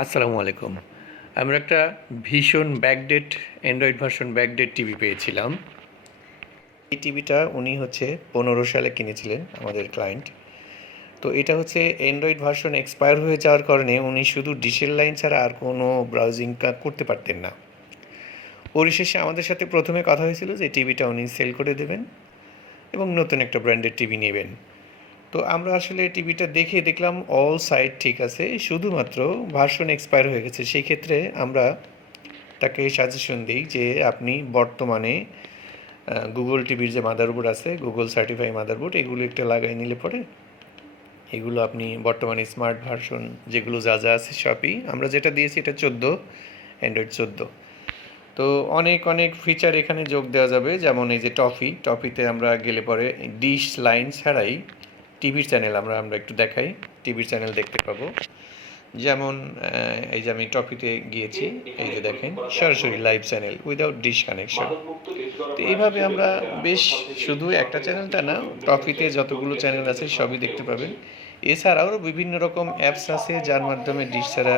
আসসালামু আলাইকুম। আমরা একটা ভীষণ backdate Android version backdate TV পেয়েছিলাম। এই টিভিটা উনি হচ্ছে 15 সালে কিনেছিলেন আমাদের ক্লায়েন্ট। তো এটা হচ্ছে অ্যান্ড্রয়েড ভার্সন এক্সপায়ার হয়ে যাওয়ার কারণে উনি শুধু ডিশের লাইন ছাড়া আর কোনো ব্রাউজিং করতে পারতেন না। পরিশেষে আমাদের সাথে প্রথমে কথা হয়েছিল যে টিভিটা উনি সেল করে দেবেন এবং নতুন একটা ব্র্যান্ডের টিভি নেবেন। তো আমরা আসলে টিভিটা দেখে দেখলাম অল সাইড ঠিক আছে, শুধুমাত্র ভার্সন এক্সপায়ার হয়ে গেছে। সেই ক্ষেত্রে আমরা তাকে সাজেশন দিই যে আপনি বর্তমানে গুগল টিভির যে মাদারবোর্ড আছে, গুগল সার্টিফাই মাদারবোর্ড, এগুলো একটা লাগাই নিলে পরে এগুলো আপনি বর্তমানে স্মার্ট ভার্সন যেগুলো যা যা আছে সবই, আমরা যেটা দিয়েছি এটা 14, অ্যান্ড্রয়েড 14। তো অনেক অনেক ফিচার এখানে যোগ দেওয়া যাবে, যেমন এই যে টপিতে আমরা গেলে পরে ডিশ লাইন ছাড়াই টিভির চ্যানেল আমরা একটু দেখাই, টিভির চ্যানেল দেখতে পাবো। যেমন এই যে আমি টপিতে গিয়েছি, এই যে দেখেন সরাসরি live channel without dish connection. তো এইভাবে আমরা বেশ, শুধু একটা চ্যানেলটা না, টপিতে যতগুলো চ্যানেল আছে সবই দেখতে পাবেন। এছাড়াও বিভিন্ন রকম অ্যাপস আছে যার মাধ্যমে ডিশ ছাড়া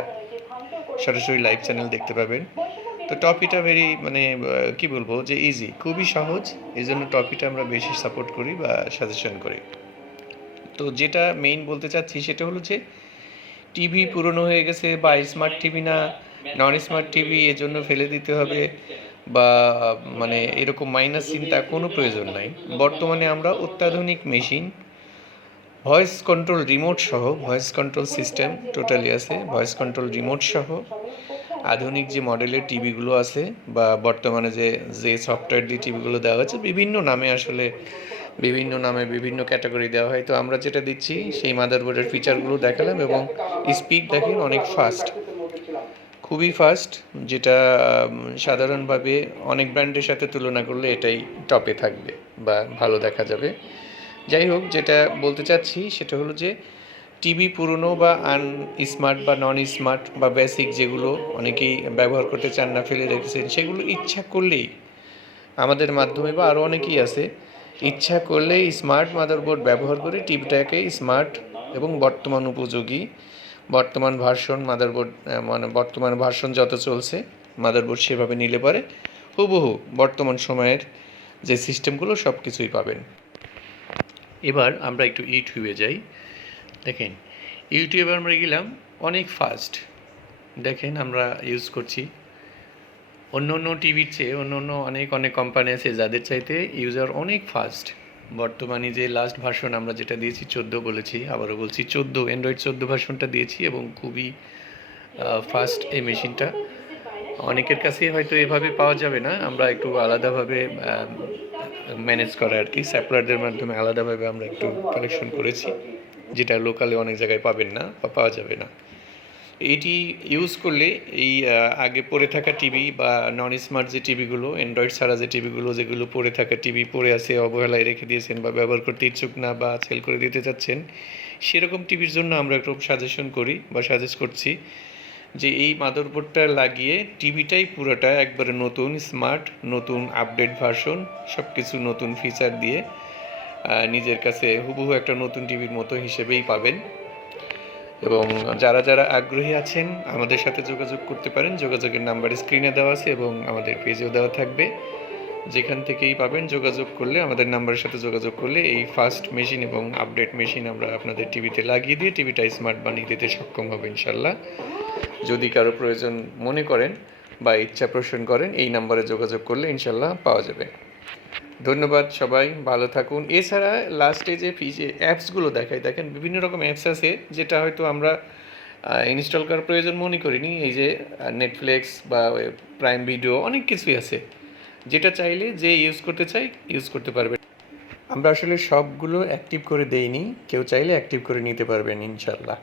সরাসরি লাইভ চ্যানেল দেখতে পাবেন। তো টপিটা ভেরি মানে কি বলবো যে ইজি, খুবই সহজ, এই জন্য টপিটা আমরা বেশি সাপোর্ট করি বা সাজেশন করি। তো যেটা মেইন বলতে চাচ্ছি সেটা হলো যে টিভি পুরনো হয়ে গেছে বা স্মার্ট টিভি না নন স্মার্ট টিভি এজন্য ফেলে দিতে হবে বা মানে এরকম মাইনাস চিন্তা কোনো প্রয়োজন নাই। বর্তমানে আমরা অত্যাধুনিক মেশিন, ভয়েস কন্ট্রোল রিমোট সহ, ভয়েস কন্ট্রোল সিস্টেম টোটালি আছে, ভয়েস কন্ট্রোল রিমোট সহ আধুনিক যে মডেলের টিভিগুলো আছে বা বর্তমানে যে যে সফটওয়্যার দিয়ে টিভিগুলো দেওয়া হচ্ছে, বিভিন্ন নামে আসলে বিভিন্ন নামে বিভিন্ন ক্যাটাগরি দেওয়া হয়। তো আমরা যেটা দিচ্ছি সেই মাদারবোর্ডের ফিচারগুলো দেখালাম এবং স্পিড দেখেন অনেক ফাস্ট, খুবই ফাস্ট, যেটা সাধারণভাবে অনেক ব্র্যান্ডের সাথে তুলনা করলে এটাই টপে থাকবে বা ভালো দেখা যাবে। যাই হোক, যেটা বলতে চাচ্ছি সেটা হলো যে টিভি পুরনো বা স্মার্ট বা নন স্মার্ট বা বেসিক যেগুলো অনেকেই ব্যবহার করতে চান না, ফেলে রেখেছেন, সেগুলো ইচ্ছা করলেই আমাদের মাধ্যমে বা আরও অনেকেই আছে, ইচ্ছা করলে স্মার্ট মাদারবোর্ড ব্যবহার করে টিভিটাকে স্মার্ট এবং বর্তমান উপযোগী, বর্তমান ভার্সন মাদারবোর্ড, মানে বর্তমান ভার্সন যত চলছে মাদারবোর্ড সেভাবে নিলে পারে হুবহু বর্তমান সময়ের যে সিস্টেমগুলো সব কিছুই পাবেন। এবার আমরা একটু ইউটিউবে যাই। দেখেন ইউটিউবে আমরা গেলাম, অনেক ফাস্ট দেখেন আমরা ইউজ করছি। অন্য অন্য টিভির চেয়ে অন্য অন্য অনেক অনেক কোম্পানি আছে যাদের চাইতে ইউজার অনেক ফাস্ট। বর্তমানে যে লাস্ট ভার্সন আমরা যেটা দিয়েছি 14 বলেছি, আবারও বলছি 14, অ্যান্ড্রয়েড 14 ভার্সনটা দিয়েছি এবং খুবই ফাস্ট এই মেশিনটা। অনেকের কাছেই হয়তো এভাবে পাওয়া যাবে না, আমরা একটু আলাদাভাবে ম্যানেজ করা আর কি, সাপ্লায়ারদের মাধ্যমে আলাদাভাবে আমরা একটু কালেকশন করেছি, যেটা লোকালে অনেক জায়গায় পাবেন না বা পাওয়া যাবে না। এইটি ইউজ করলে এই আগে পড়ে থাকা টিভি বা নন স্মার্ট যে টিভিগুলো, অ্যান্ড্রয়েড ছাড়া যে টিভিগুলো, যেগুলো পড়ে থাকা টিভি পড়ে আছে, অবহেলায় রেখে দিয়েছেন বা ব্যবহার করতে ইচ্ছুক না বা সেল করে দিতে চাচ্ছেন, সেরকম টিভির জন্য আমরা একটু সাজেশন করি বা সাজেস্ট করছি যে এই মাদারবোর্ডটা লাগিয়ে টিভিটাই পুরোটা একবারে নতুন স্মার্ট, নতুন আপডেট ভার্সন, সব কিছু নতুন ফিচার দিয়ে নিজের কাছে হুবহু একটা নতুন টিভির মতো হিসেবেই পাবেন। এবং যারা যারা আগ্রহী আছেন আমাদের সাথে যোগাযোগ করতে পারেন, যোগাযোগের নাম্বার স্ক্রিনে দেওয়া আছে এবং আমাদের পেজেও দেওয়া থাকবে, যেখান থেকেই পাবেন। যোগাযোগ করলে, আমাদের নাম্বারের সাথে যোগাযোগ করলে এই ফাস্ট মেশিন এবং আপডেট মেশিন আমরা আপনাদের টিভিতে লাগিয়ে দিয়ে টিভিটা স্মার্ট বানিয়ে দিতে সক্ষম হবে ইনশাল্লাহ। যদি কারো প্রয়োজন মনে করেন বা ইচ্ছা পোষণ করেন, এই নাম্বারে যোগাযোগ করলে ইনশাল্লাহ পাওয়া যাবে। ধন্যবাদ, সবাই ভালো থাকুন। এছাড়া লাস্টে যে অ্যাপসগুলো দেখাই, দেখেন বিভিন্ন রকম অ্যাপস আছে যেটা হয়তো আমরা ইনস্টল করার প্রয়োজন মনে করিনি। এই যে নেটফ্লিক্স বা প্রাইম ভিডিও, অনেক কিছুই আছে যেটা চাইলে যে ইউজ করতে চাই ইউজ করতে পারবে। আমরা আসলে সবগুলো অ্যাক্টিভ করে দেইনি, কেউ চাইলে অ্যাক্টিভ করে নিতে পারবেন ইনশাল্লাহ।